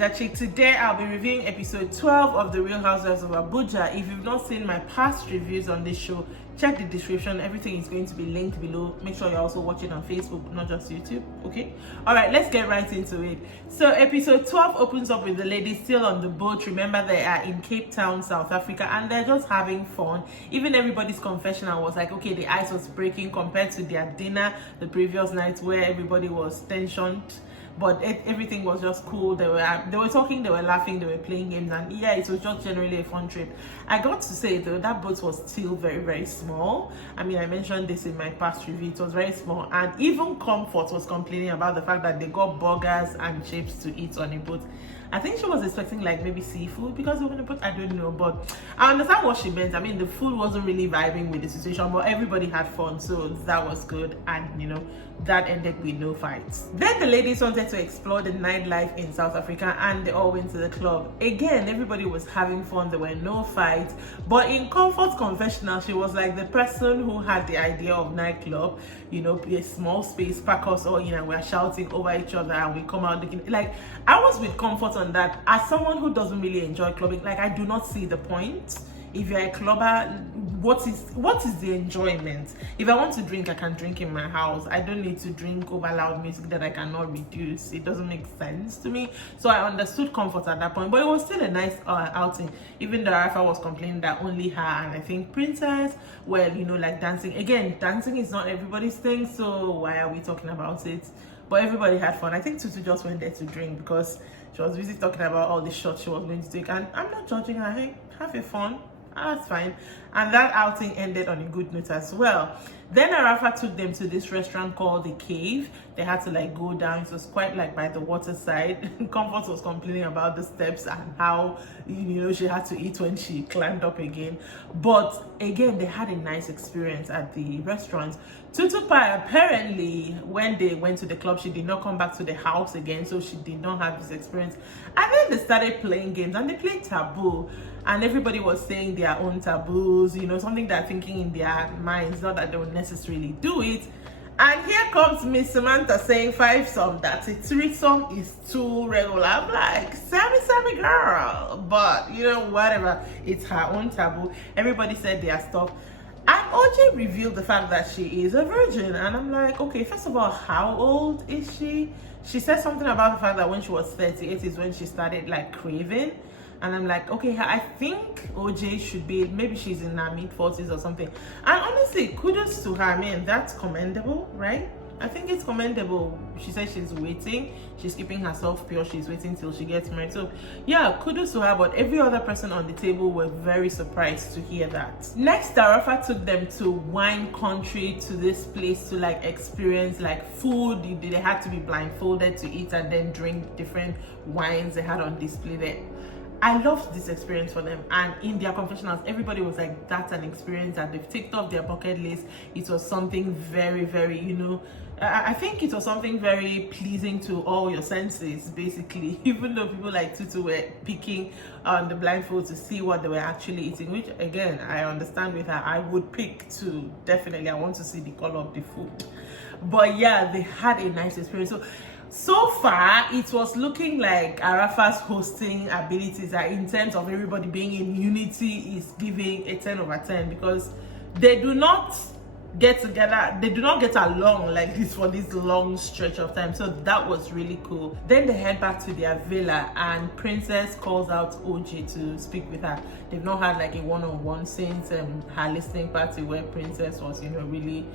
Naija Chick. Today I'll be reviewing episode 12 of the Real Housewives of Abuja. If you've not seen my past reviews on this show, check the description. Everything is going to be linked below. Make sure you're also watching on Facebook, not just YouTube. Okay, all right, let's get right into it. So episode 12 opens up with the ladies still on the boat. Remember, they are in Cape Town, South Africa, and they're just having fun. Even everybody's confessional was like, okay, the ice was breaking compared to their dinner the previous night where everybody was tensioned, but everything was just cool. They were talking, they were laughing, they were playing games, and yeah, it was just generally a fun trip. I got to say though, that boat was still very, very small. I mean, I mentioned this in my past review. It was very small, and even Comfort was complaining about the fact that they got burgers and chips to eat on a boat. I think she was expecting like maybe seafood because they were on a boat. I don't know, but I understand what she meant. I mean, the food wasn't really vibing with the situation, but everybody had fun, so that was good. And you know, that ended with no fights. Then the ladies wanted to explore the nightlife in South Africa, and they all went to the club. Again, everybody was having fun. There were no fights, but in Comfort's confessional, she was like the person who had the idea of nightclub. You know, a small space, pack us all in, and we're shouting over each other, and we come out looking like. I was with Comfort on that. As someone who doesn't really enjoy clubbing, like, I do not see the point. If you're a clubber, what is the enjoyment? If I want to drink, I can drink in my house. I don't need to drink over loud music that I cannot reduce. It doesn't make sense to me. So I understood Comfort at that point, but it was still a nice outing. Even the Rafa was complaining that only her and I think Princess, well, you know, like dancing. Again, dancing is not everybody's thing, so why are we talking about it? But everybody had fun. I think Tutu just went there to drink because she was busy talking about all the shots she was going to take, and I'm not judging her. Hey, have a fun. That's fine. And that outing ended on a good note as well. Then Arafa took them to this restaurant called The Cave. They had to like go down. It was quite like by the water side. Comfort was complaining about the steps and how, you know, she had to eat when she climbed up again. But again, they had a nice experience at the restaurant. Tutu Pai, apparently, when they went to the club, she did not come back to the house again, so she did not have this experience. And then they started playing games, and they played taboo. And everybody was saying their own taboos, you know, something they're thinking in their minds, not that they would necessarily do it. And here comes Miss Samantha saying 5-some, that a threesome is too regular. I'm like, Sammy girl. But, you know, whatever. It's her own taboo. Everybody said their stuff. And OJ revealed the fact that she is a virgin. And I'm like, okay, first of all, how old is she? She said something about the fact that when she was 38 is when she started like craving. And I'm like, okay, I think OJ should be, maybe she's in her mid-40s or something. And honestly, kudos to her. I mean, that's commendable, right? I think it's commendable. She said she's waiting. She's keeping herself pure. She's waiting till she gets married. So yeah, kudos to her. But every other person on the table were very surprised to hear that. Next, Arafa took them to wine country, to this place to like experience like food. They had to be blindfolded to eat and then drink different wines they had on display there. I loved this experience for them, and in their confessionals, everybody was like, that's an experience that they've ticked off their bucket list. It was something very, very, you know, I think it was something very pleasing to all your senses, basically, even though people like Tutu were picking on the blindfold to see what they were actually eating, which again, I understand with her. I would pick too, definitely. I want to see the color of the food. But yeah, they had a nice experience. So far, it was looking like Arafa's hosting abilities are, in terms of everybody being in unity, is giving a 10/10 because they do not get together, they do not get along like this for this long stretch of time. So that was really cool. Then they head back to their villa, and Princess calls out OJ to speak with her. They've not had like a one-on-one since her listening party where Princess was, you know, really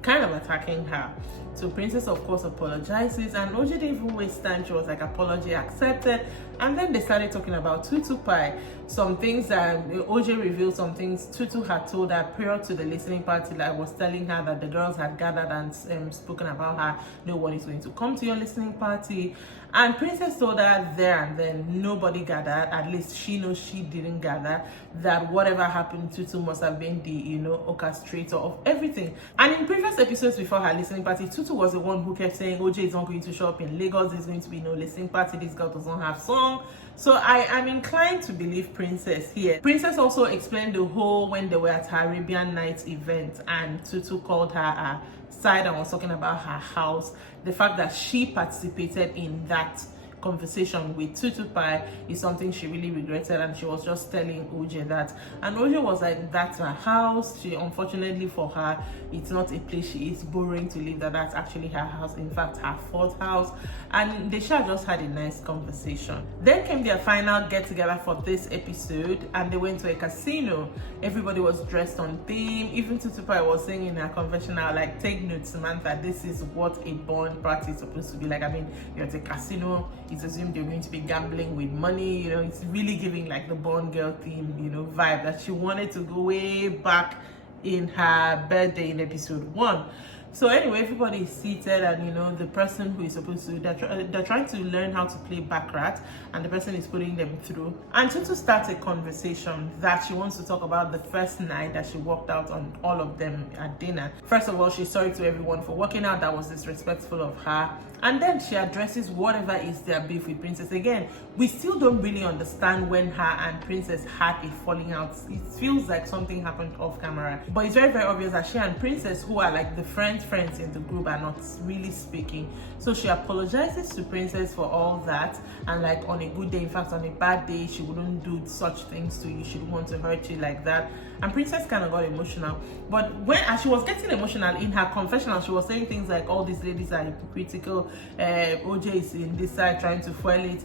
kind of attacking her. So Princess of course apologizes, and OJ didn't even waste time. She was like, apology accepted. And then they started talking about Tutu Pai, some things that OJ revealed, some things Tutu had told her prior to the listening party, that was telling her that the girls had gathered and spoken about her. No one is going to come to your listening party. And Princess told her there and then nobody gathered. At least she knows she didn't gather. That whatever happened, Tutu must have been the, you know, orchestrator of everything. And in previous episodes before her listening party, Tutu was the one who kept saying OJ is not going to show up in Lagos. There's going to be no listening party. This girl doesn't have song. So I am inclined to believe Princess here. Princess also explained the whole when they were at her Arabian Nights event, and Tutu called her side and was talking about her house, the fact that she participated in that conversation with Tutu Pie is something she really regretted, and she was just telling OJ that. And OJ was like, that's her house. She, unfortunately for her, it's not a place she is borrowing to live, that's actually her house, in fact her fourth house. And they just had a nice conversation. Then came their final get together for this episode, and they went to a casino. Everybody was dressed on theme. Even Tutu Pie was saying in her confessional, like, take note, Samantha, this is what a bond party is supposed to be like. I mean, you're at a casino, it's assumed you're going to be gambling with money, you know, it's really giving like the Bond girl theme, you know, vibe that she wanted to go way back in her birthday in episode 1. So anyway, everybody is seated, and you know, the person who is supposed to, they're trying to learn how to play baccarat, and the person is putting them through. And Tutu starts a conversation that she wants to talk about the first night that she walked out on all of them at dinner. First of all, she's sorry to everyone for walking out, that was disrespectful of her. And then she addresses whatever is their beef with Princess. Again, we still don't really understand when her and Princess had a falling out. It feels like something happened off camera, but it's very, very obvious that she and Princess, who are like the friends in the group, are not really speaking. So she apologizes to Princess for all that, and like on a good day, in fact on a bad day, she wouldn't do such things to you, she wouldn't want to hurt you like that. And Princess kind of got emotional. But as she was getting emotional in her confessional, she was saying things like, all these ladies are hypocritical, OJ is in this side trying to foil it,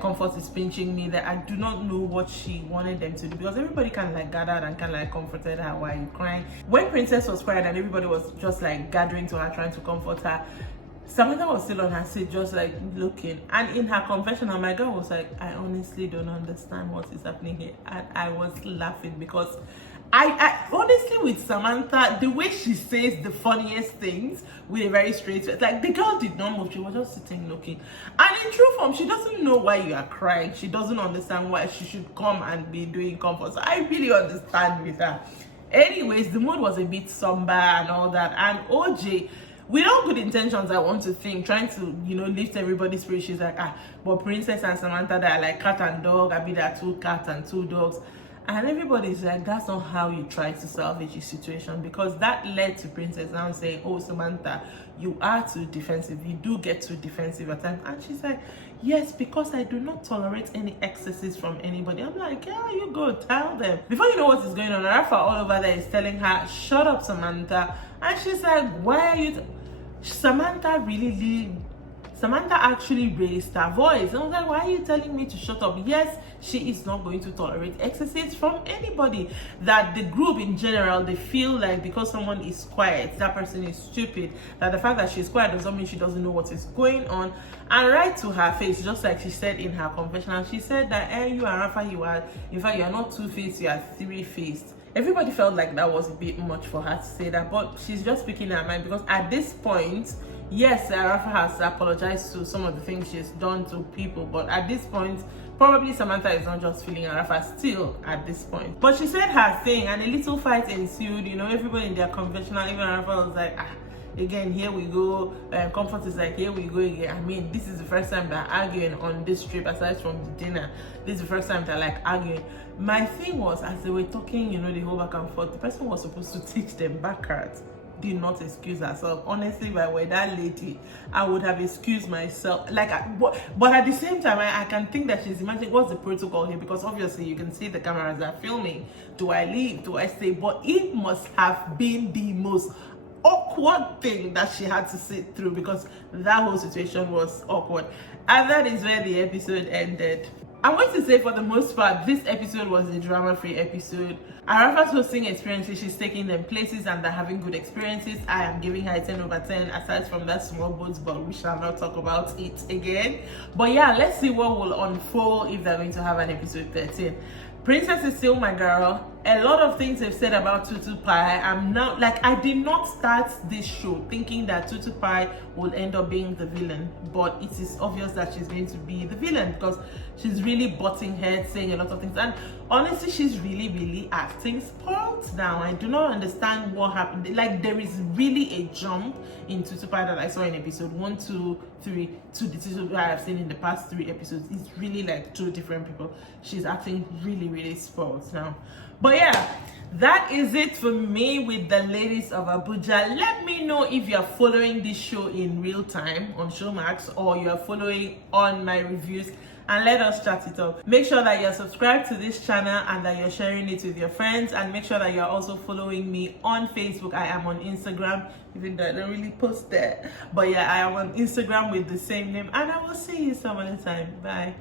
Comfort is pinching me, that I do not know what she wanted them to do, because everybody kind of like gathered and kind of like comforted her while you crying. When Princess was crying and everybody was just like gathering to her, trying to comfort her, Samantha was still on her seat, just like looking. And in her confessional, my girl was like, I honestly don't understand what is happening here. And I was laughing because I honestly, with Samantha, the way she says the funniest things with a very straight face, like the girl did not move, she was just sitting looking. And in true form, she doesn't know why you are crying. She doesn't understand why she should come and be doing comfort. So I really understand with her. Anyways, the mood was a bit somber and all that. And OJ, with all good intentions, I want to think, trying to, you know, lift everybody's spirit, she's like, but Princess and Samantha, they're like cat and dog. I mean, they're 2 cats and 2 dogs. And everybody's like, that's not how you try to salvage the situation, because that led to Princess now saying, oh, Samantha, you are too defensive. You do get too defensive at times. And she's like, yes, because I do not tolerate any excesses from anybody. I'm like, yeah, you go tell them. Before you know what is going on, Rafa all over there is telling her, shut up, Samantha. And she's like, why are you... Samantha actually raised her voice. I was like, why are you telling me to shut up? Yes, she is not going to tolerate excesses from anybody. That the group in general, they feel like because someone is quiet, that person is stupid. That the fact that she's quiet doesn't mean she doesn't know what is going on. And right to her face, just like she said in her confessional, she said that, you and Rafa, in fact, you are not 2-faced, you are 3-faced. Everybody felt like that was a bit much for her to say that, but she's just speaking her mind, because at this point, yes, Rafa has apologized to some of the things she's done to people, but at this point, probably Samantha is not just feeling Rafa still at this point. But she said her thing, and a little fight ensued. You know, everybody in their conventional, even Rafa was like, again, here we go. Comfort is like, here we go again. I mean, this is the first time they're arguing on this trip, aside from the dinner. This is the first time they're like arguing. My thing was, as they were talking, you know, the whole back and forth, the person was supposed to teach them baccarat did not excuse herself. Honestly, if I were that lady, I would have excused myself. Like, but at the same time, I can think that she's imagining what's the protocol here, because obviously you can see the cameras are filming. Do I leave? Do I stay? But it must have been the most awkward thing that she had to sit through, because that whole situation was awkward. And that is where the episode ended. I'm going to say, for the most part, this episode was a drama-free episode. Arafa's hosting experiences, she's taking them places and they're having good experiences. I am giving her a 10/10, aside from that small boats, but we shall not talk about it again. But yeah, let's see what will unfold if they're going to have an episode 13. Princess is still my girl. A lot of things they've said about Tutu Pie. I'm now, like, I did not start this show thinking that Tutu Pie will end up being the villain, but it is obvious that she's going to be the villain, because she's really butting heads, saying a lot of things, and honestly, she's really acting spoiled now. I do not understand what happened. Like, there is really a jump in Tutu Pie that I saw in episode 1, 2, 3 to the Tutu Pie I've seen in the past 3 episodes. It's really like 2 different people. She's acting really spoiled now. But yeah, That is it for me with the Ladies of Abuja. Let me know if you're following this show in real time on Showmax or you're following on my reviews, and let us chat it up. Make sure that you're subscribed to this channel and that you're sharing it with your friends, and make sure that you're also following me on Facebook. I am on Instagram, even though I don't really post there, but yeah, I am on Instagram with the same name, and I will see you some other time. Bye.